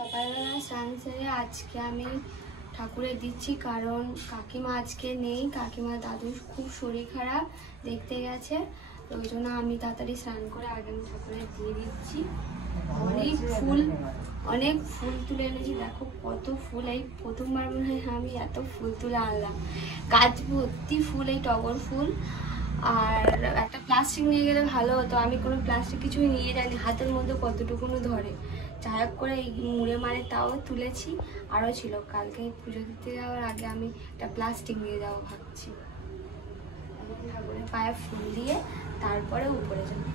সকালবেলা স্নান সেরে আজকে আমি ঠাকুরে দিচ্ছি, কারণ কাকিমা আজকে নেই। কাকিমা দাদুর খুব শরীর খারাপ, দেখতে গেছে। তো ওই জন্য আমি তাড়াতাড়ি স্নান করে আগে আমি ঠাকুরে দিয়ে দিচ্ছি। অনেক ফুল তুলে এনেছি, দেখো কত ফুল। এই প্রথমবার মনে হয় আমি এত ফুল তুলে আনলাম। গাছ ভর্তি ফুল, এই টগর ফুল। আর একটা প্লাস্টিক নিয়ে গেলে ভালো হতো, আমি কোনো প্লাস্টিক কিছুই নিয়ে যাইনি। হাতের মধ্যে কতটুকুনো ধরে, যাই করে এই মুড়ে মারে তাও তুলেছি। আরও ছিল, কালকে পুজো দিতে যাওয়ার আগে আমি একটা প্লাস্টিক নিয়ে যাবো ভাবছি। ঠাকুরের পায়ে ফুল দিয়ে তারপরে উপরে যাবো।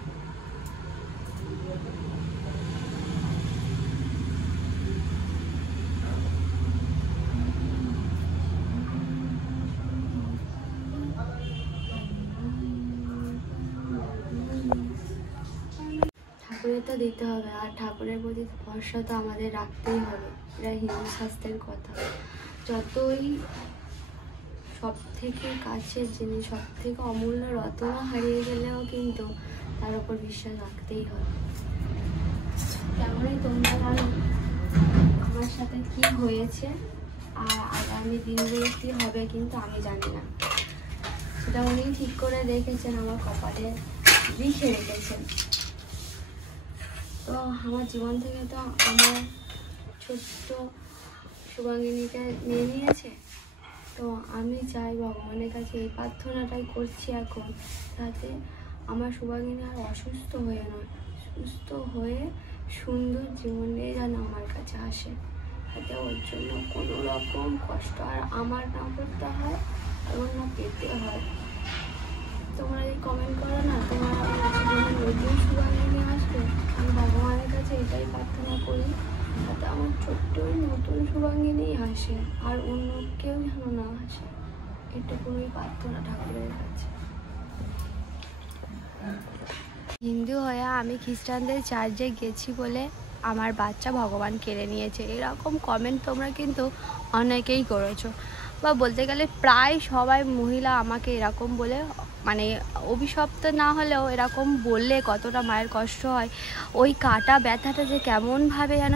ঠাকুরের তো দিতে হবে, আর ঠাকুরের প্রতি ভরসা তো আমাদের রাখতেই হবে। এটা হিন্দু শাস্ত্রের কথা। যতই সব থেকে কাছের জিনিস, সব থেকে অমূল্য রত্ন হারিয়ে গেলেও কিন্তু তার উপর বিশ্বাস রাখতেই হবে। তেমনই তোমরা জানো আমার সাথে কি হয়েছে, আর আগামী দিনগুলো কি হবে কিন্তু আমি জানি না। সেটা উনি ঠিক করে রেখেছেন, আমার কপালে লিখে রেখেছেন। তো আমার জীবন থেকে তো আমার ছোট্ট শুভাঙ্গিনীকে নিয়ে নিয়েছে। তো আমি চাই ভগবানের কাছে এই প্রার্থনাটাই করছি এখন, যাতে আমার শুভাঙ্গিনী আর অসুস্থ হয়ে নয়, সুস্থ হয়ে সুন্দর জীবনে যেন আমার কাছে আসে, যাতে ওর জন্য কোনো রকম কষ্ট আর আমার না করতে হয় এবং না পেতে হয়। তোমরা এই কমেন্ট করো না তোমার নতুন শুভাঙ্গিনী আসবে, আমি ভগবানের কাছে এটাই প্রার্থনা করি যাতে আমার ছোট্ট নতুন শুভাঙ্গিনী আসে, আর অন্য কেউ যেন না আসে। এটুকুই প্রার্থনা ঠাকুরের কাছে। হিন্দু হয়ে আমি খ্রিস্টানদের চার্চে গেছি বলে আমার বাচ্চা ভগবান কেড়ে নিয়েছে, এরকম কমেন্ট তোমরা কিন্তু অনেকেই করেছো, বা বলতে গেলে প্রায় সবাই মহিলা আমাকে এরকম বলে, মানে অভিশপ্ত না হলেও এরকম বললে কতটা মায়ের কষ্ট হয়। ওই কাটা ব্যথাটা যে কেমনভাবে যেন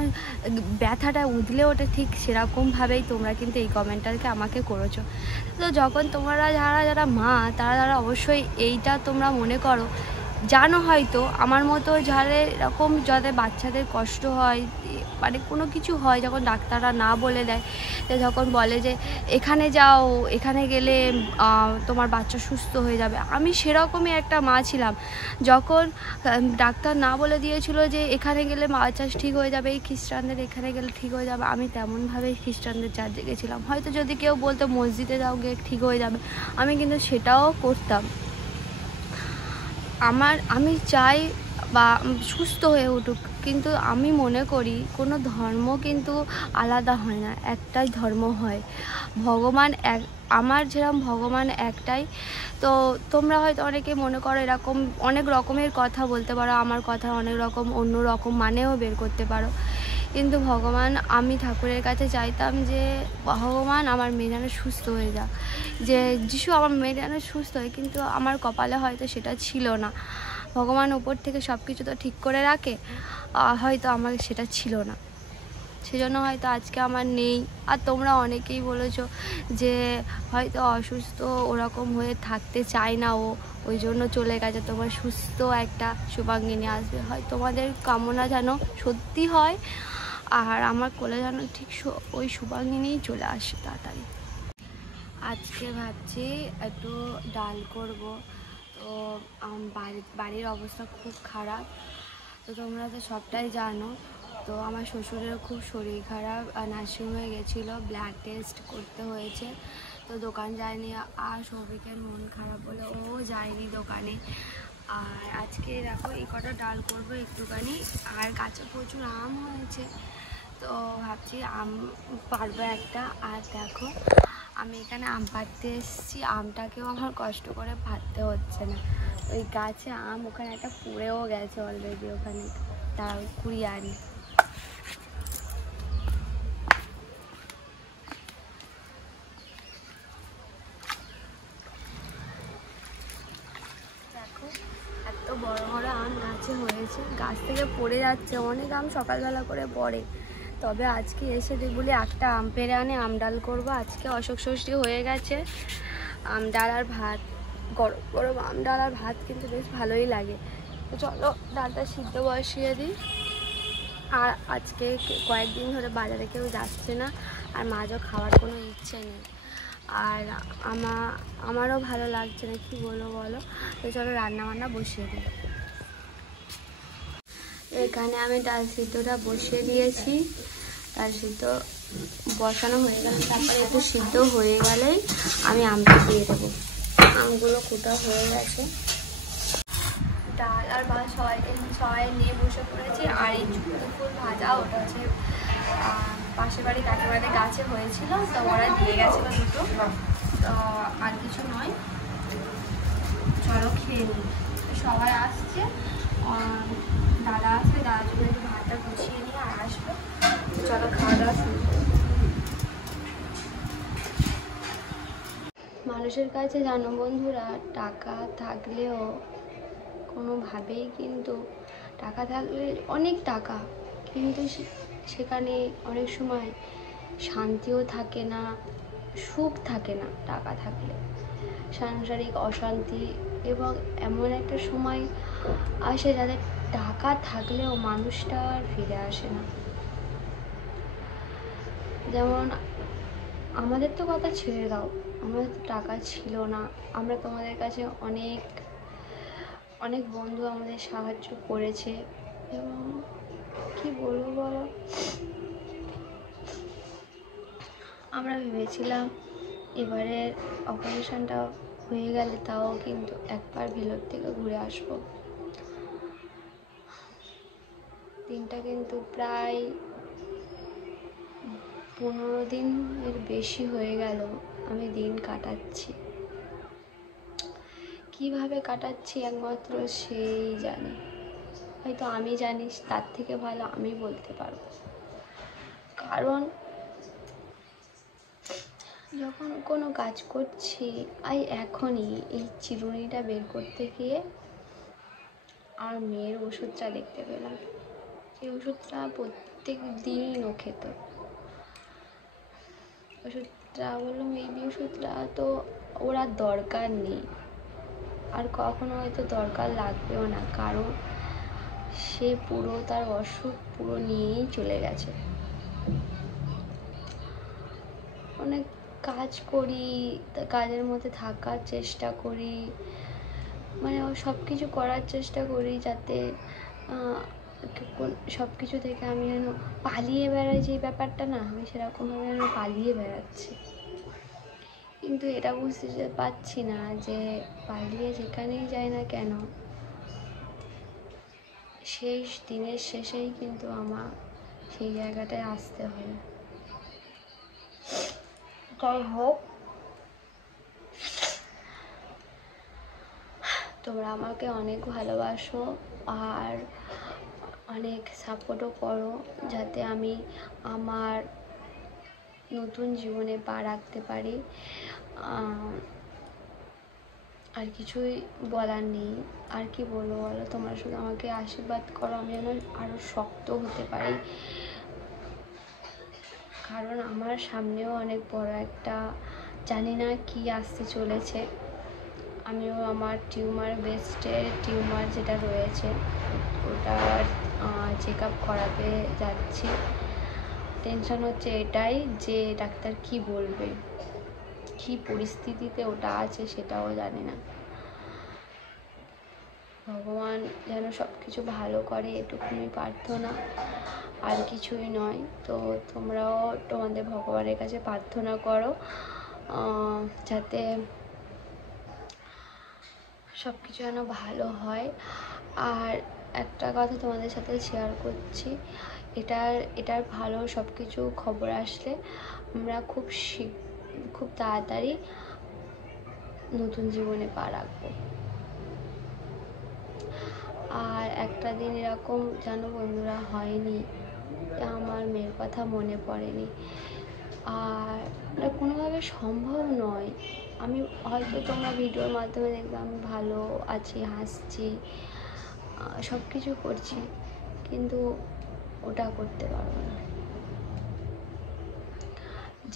ব্যথাটা উদলে ওঠে, ঠিক সেরকমভাবেই তোমরা কিন্তু এই কমেন্টটাকে আমাকে করেছো। তো যখন তোমরা যারা মা তারা অবশ্যই এইটা তোমরা মনে করো, জানো হয়তো আমার মতো যারা এরকম যাদের বাচ্চাদের কষ্ট হয়, মানে কোনো কিছু হয় যখন ডাক্তাররা না বলে দেয়, যখন বলে যে এখানে যাও, এখানে গেলে তোমার বাচ্চা সুস্থ হয়ে যাবে। আমি সেরকমই একটা মা ছিলাম, যখন ডাক্তার না বলে দিয়েছিল যে এখানে গেলে বাচ্চা ঠিক হয়ে যাবে, এই খ্রিস্টানদের এখানে গেলে ঠিক হয়ে যাবে, আমি তেমনভাবেই খ্রিস্টানদের চার্চে গেছিলাম। হয়তো যদি কেউ বলতো মসজিদে যাও গিয়ে ঠিক হয়ে যাবে, আমি কিন্তু সেটাও করতাম। আমি চাই বা সুস্থ হয়ে উঠুক, কিন্তু আমি মনে করি কোনো ধর্ম কিন্তু আলাদা হয় না, একটাই ধর্ম হয়। ভগবান এক, আমার যেরকম ভগবান একটাই। তো তোমরা হয়তো অনেকে মনে করো এরকম অনেক রকমের কথা বলতে পারো, আমার কথা অনেক রকম অন্য রকম মানেও বের করতে পারো, কিন্তু ভগবান, আমি ঠাকুরের কাছে চাইতাম যে ভগবান আমার মেয়ে যেন সুস্থ হয়ে যাক, যে যিশু আমার মেয়ে যেন সুস্থ হয়, কিন্তু আমার কপালে হয়তো সেটা ছিল না। ভগবান ওপর থেকে সব কিছু তো ঠিক করে রাখে, হয়তো আমার সেটা ছিল না, সেজন্য হয়তো আজকে আমার নেই। আর তোমরা অনেকেই বলেছো যে হয়তো অসুস্থ ওরকম হয়ে থাকতে চায় না ও, ওই জন্য চলে গেছে, তোমার সুস্থ একটা শুভাঙ্গিনী আসবে। হয় তোমাদের কামনা যেন সত্যি হয়, আর আমার কোলে যেন ঠিক ওই শুভাঙ্গিনীই চলে আসে তাড়াতাড়ি। আজকে ভাবছি একটু ডাল করব। তো বাড়ির অবস্থা খুব খারাপ, তো তোমরা তো সবটাই জানো। তো আমার শ্বশুরেরও খুব শরীর খারাপ, নার্সিংহোমে গেছিলো, ব্লাড টেস্ট করতে হয়েছে, তো দোকান যায়নি। আর সৌভিকের মন খারাপ বলে ও যায়নি দোকানে। আর আজকে দেখো এই কটা ডাল করবো একটুখানি, আর গাছে প্রচুর আম হয়েছে, তো ভাবছি আম পারবো একটা। আর দেখো আমি এখানে আম পাড়তে এসেছি, আমটাকেও আমার কষ্ট করে পাড়তে হচ্ছে না, ওই গাছে আম ওখানে একটা পুড়েও গেছে অলরেডি, ওখানে তার কুড়িয়ে আনি। দেখো এত বড় বড় আম গাছে হয়েছে, গাছ থেকে পড়ে যাচ্ছে, অনেক আম সকালবেলা করে পড়ে, তবে আজকে এসে বলে একটা আম পেড়ে আনে আম ডাল করবো। আজকে অশোক ষষ্ঠী হয়ে গেছে। আম ডাল আর ভাত, গরম গরম আম ডাল আর ভাত কিন্তু বেশ ভালোই লাগে। তো চলো ডালটা সিদ্ধ বসিয়ে দিই। আর আজকে কয়েকদিন ধরে বাজারে কেউ যাচ্ছে না, আর মাছও খাওয়ার কোনো ইচ্ছে নেই, আর আমারও ভালো লাগছে না, কি বলো বলো। তো চলো রান্না বান্না বসিয়ে দিই। এখানে আমি ডাল সিদ্ধটা বসিয়ে দিয়েছি। ডাল সিদ্ধ বসানো হয়ে গেল, তারপরে একটু সিদ্ধ হয়ে গেলেই আমি আমটা দিয়ে দেবো। আমগুলো কুটা হয়ে গেছে। ডাল আর ভাত সবাই নিয়ে বসে পড়েছি। আর এই চুক্তি ফুল ভাজা, ওটা হচ্ছে পাশের বাড়ি কাকিমাদের গাছে হয়েছিল, তো ওরা দিয়ে গেছিলো দুটো। তো আর কিছু নয়, চলো খেয়ে নিই। সবাই আসছে, দাদা আসবে, দাদার জন্য একটু ভাতটা গুছিয়ে নিয়ে আর আসবে। তো চলো খাওয়া দাওয়া শুরু করি। মানুষের কাছে জানো বন্ধুরা, টাকা থাকলেও কোনোভাবেই কিন্তু টাকা থাকলে অনেক টাকা, কিন্তু সেখানে অনেক সময় শান্তিও থাকে না, সুখ থাকে না। টাকা থাকলে সাংসারিক অশান্তি, এবং এমন একটা সময় আসে যাদের টাকা থাকলেও মানুষটা আর ফিরে আসে না। যেমন আমাদের তো কথা ছেড়ে দাও, আমাদের তো টাকা ছিল না, আমরা তোমাদের কাছে অনেক অনেক বন্ধু আমাদের সাহায্য করেছে, এবং কি বলবো বলো, আমরা ভেবেছিলাম এবারের অপারেশনটা হয়ে গেলে তাও কিন্তু একবার ভেলোর থেকে ঘুরে আসবো। দিনটা কিন্তু প্রায় 15 দিনের বেশি হয়ে গেল আমি দিন কাটাচ্ছি। কিভাবে কাটাচ্ছি একমাত্র সেই জানে, হয়তো আমি জানি, তার থেকে ভালো আমি বলতে পারবো। কারণ যখন কোনো কাজ করছি, এখনই এই চিরুনিটা বের করতে গিয়ে আর মেয়ের ওষুধটা দেখতে পেলাম। এই ওষুধটা প্রত্যেক দিন ও খেত। ওষুধটা বললাম, এই ওষুধটা তো ওর আর দরকার নেই, আর কখনো হয়তো দরকার লাগবেও না, কারণ সে পুরো তার অসুখ পুরো নিয়েই চলে গেছে। অনেক কাজ করি, কাজের মধ্যে থাকার চেষ্টা করি, মানে সব কিছু করার চেষ্টা করি যাতে সব কিছু থেকে আমি যেন পালিয়ে বেড়াই, যে ব্যাপারটা না, আমি সেরকমভাবে যেন পালিয়ে বেড়াচ্ছি। কিন্তু এটা বুঝতে পারছি না যে পালিয়ে যেখানেই যাই না কেন, শেষ দিনের শেষেই কিন্তু আমার সেই জায়গাটায় আসতে হবে। যাই হোক, তোমরা আমাকে অনেক ভালোবাসো আর অনেক সাপোর্টও করো, যাতে আমি আমার নতুন জীবনে পা রাখতে পারি। আর কিছুই বলার নেই, আর কি বলবো বলো। তোমরা শুধু আমাকে আশীর্বাদ করো, আমি যেন আরও শক্ত হতে পারি, কারণ আমার সামনেও অনেক বড় একটা, জানি না কি আসতে চলেছে। আমিও আমার ব্রেস্টে টিউমার যেটা রয়েছে ওটার চেক আপ করাতে যাচ্ছি। টেনশন হচ্ছে এটাই যে ডাক্তার কি বলবে, কি পরিস্থিতিতে ওটা আছে সেটাও জানি না। ভগবান যেন সব কিছু ভালো করে, এটুকুনি প্রার্থনা, আর কিছুই নয়। তো তোমরাও তোমাদের ভগবানের কাছে প্রার্থনা করো যাতে সব কিছু যেন ভালো হয়। আর একটা কথা তোমাদের সাথে শেয়ার করছি, এটার ভালো সব কিছু খবর আসলে আমরা খুব তাড়াতাড়ি নতুন জীবনে পা রাখবো। আর একটা দিন এরকম জানো বন্ধুরা হয়নি যে আমার মেয়ের কথা মনে পড়েনি, আর এটা কোনোভাবে সম্ভব নয়। আমি হয়তো তোমরা ভিডিওর মাধ্যমে দেখবে আমি ভালো আছি, হাসছি, সব কিছু করছি, কিন্তু ওটা করতে পারবো না।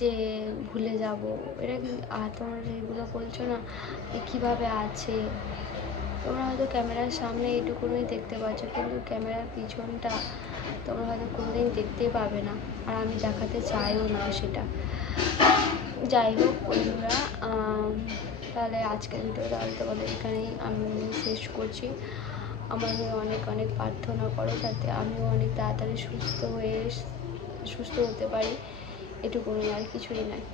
যে ভুলে যাব, এটা কি তোমরা যেগুলো বলছো না কীভাবে আছে, তোমরা হয়তো ক্যামেরার সামনে এইটুকুনই দেখতে পাচ্ছ, কিন্তু ক্যামেরার পিছনটা তোমরা হয়তো কোনোদিন দেখতেই পাবে না, আর আমি দেখাতে চাইও না সেটা। যাই হোক বন্ধুরা, তাহলে আজকের ভিডিওটা তোমাদের এখানেই আমি শেষ করছি। আমার হয়ে অনেক অনেক প্রার্থনা করো যাতে আমিও অনেক তাড়াতাড়ি সুস্থ হতে পারি, এটুকুনি, আর কিছুই নয়।